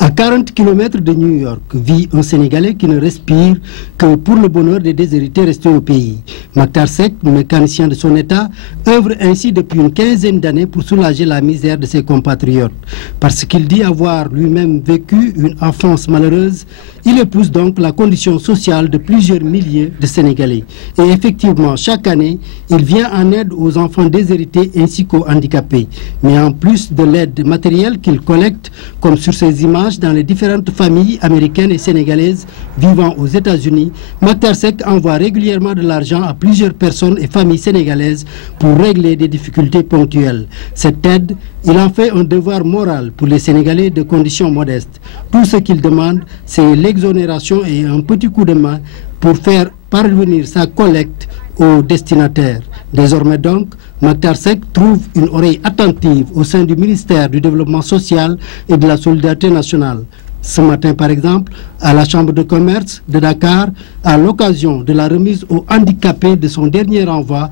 À 40 km de New York vit un Sénégalais qui ne respire que pour le bonheur des déshérités restés au pays. Makhtar Seck, mécanicien de son état, œuvre ainsi depuis une quinzaine d'années pour soulager la misère de ses compatriotes. Parce qu'il dit avoir lui-même vécu une enfance malheureuse, il épouse donc la condition sociale de plusieurs milliers de Sénégalais. Et effectivement, chaque année, il vient en aide aux enfants déshérités ainsi qu'aux handicapés. Mais en plus de l'aide matérielle qu'il collecte, comme sur ces images, dans les différentes familles américaines et sénégalaises vivant aux États-Unis, Makhtar Seck envoie régulièrement de l'argent à plusieurs personnes et familles sénégalaises pour régler des difficultés ponctuelles. Cette aide, il en fait un devoir moral pour les Sénégalais de conditions modestes. Tout ce qu'il demande, c'est l'exonération et un petit coup de main pour faire parvenir sa collecte aux destinataires. Désormais donc, Makhtar Seck trouve une oreille attentive au sein du ministère du Développement social et de la Solidarité nationale. Ce matin, par exemple, à la Chambre de commerce de Dakar, à l'occasion de la remise aux handicapés de son dernier envoi,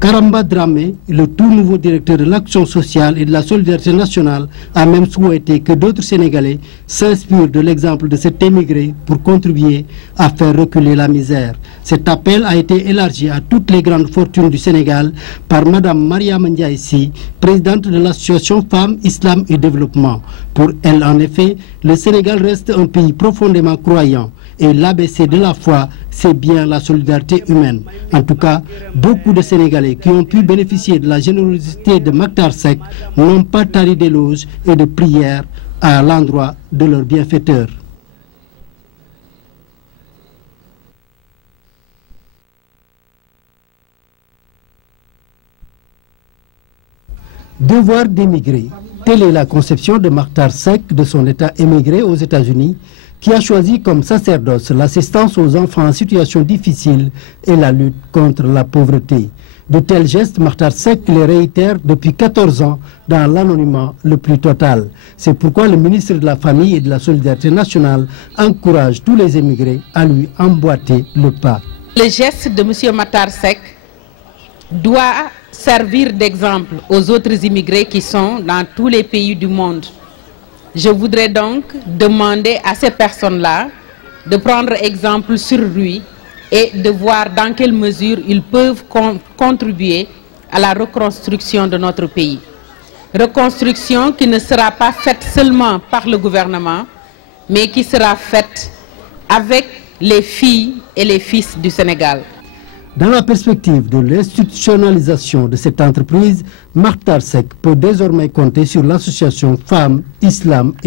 Karamba Dramé, le tout nouveau directeur de l'action sociale et de la solidarité nationale, a même souhaité que d'autres Sénégalais s'inspirent de l'exemple de cet émigré pour contribuer à faire reculer la misère. Cet appel a été élargi à toutes les grandes fortunes du Sénégal par Madame Mariam Ndiaye, présidente de l'association Femmes, Islam et Développement. Pour elle, en effet, le Sénégal reste un pays profondément croyant. Et l'ABC de la foi, c'est bien la solidarité humaine. En tout cas, beaucoup de Sénégalais qui ont pu bénéficier de la générosité de Makhtar Seck n'ont pas tari d'éloges et de prières à l'endroit de leur bienfaiteur. Devoir d'émigrer. Telle est la conception de Makhtar Seck de son état émigré aux États-Unis, qui a choisi comme sacerdoce l'assistance aux enfants en situation difficile et la lutte contre la pauvreté. De tels gestes, Makhtar Seck les réitère depuis 14 ans dans l'anonymat le plus total. C'est pourquoi le ministre de la Famille et de la Solidarité nationale encourage tous les émigrés à lui emboîter le pas. Le geste de M. Makhtar Seck doit servir d'exemple aux autres immigrés qui sont dans tous les pays du monde. Je voudrais donc demander à ces personnes-là de prendre exemple sur lui et de voir dans quelle mesure ils peuvent contribuer à la reconstruction de notre pays. Reconstruction qui ne sera pas faite seulement par le gouvernement, mais qui sera faite avec les filles et les fils du Sénégal. Dans la perspective de l'institutionnalisation de cette entreprise, Makhtar Seck peut désormais compter sur l'association Femmes, Islam et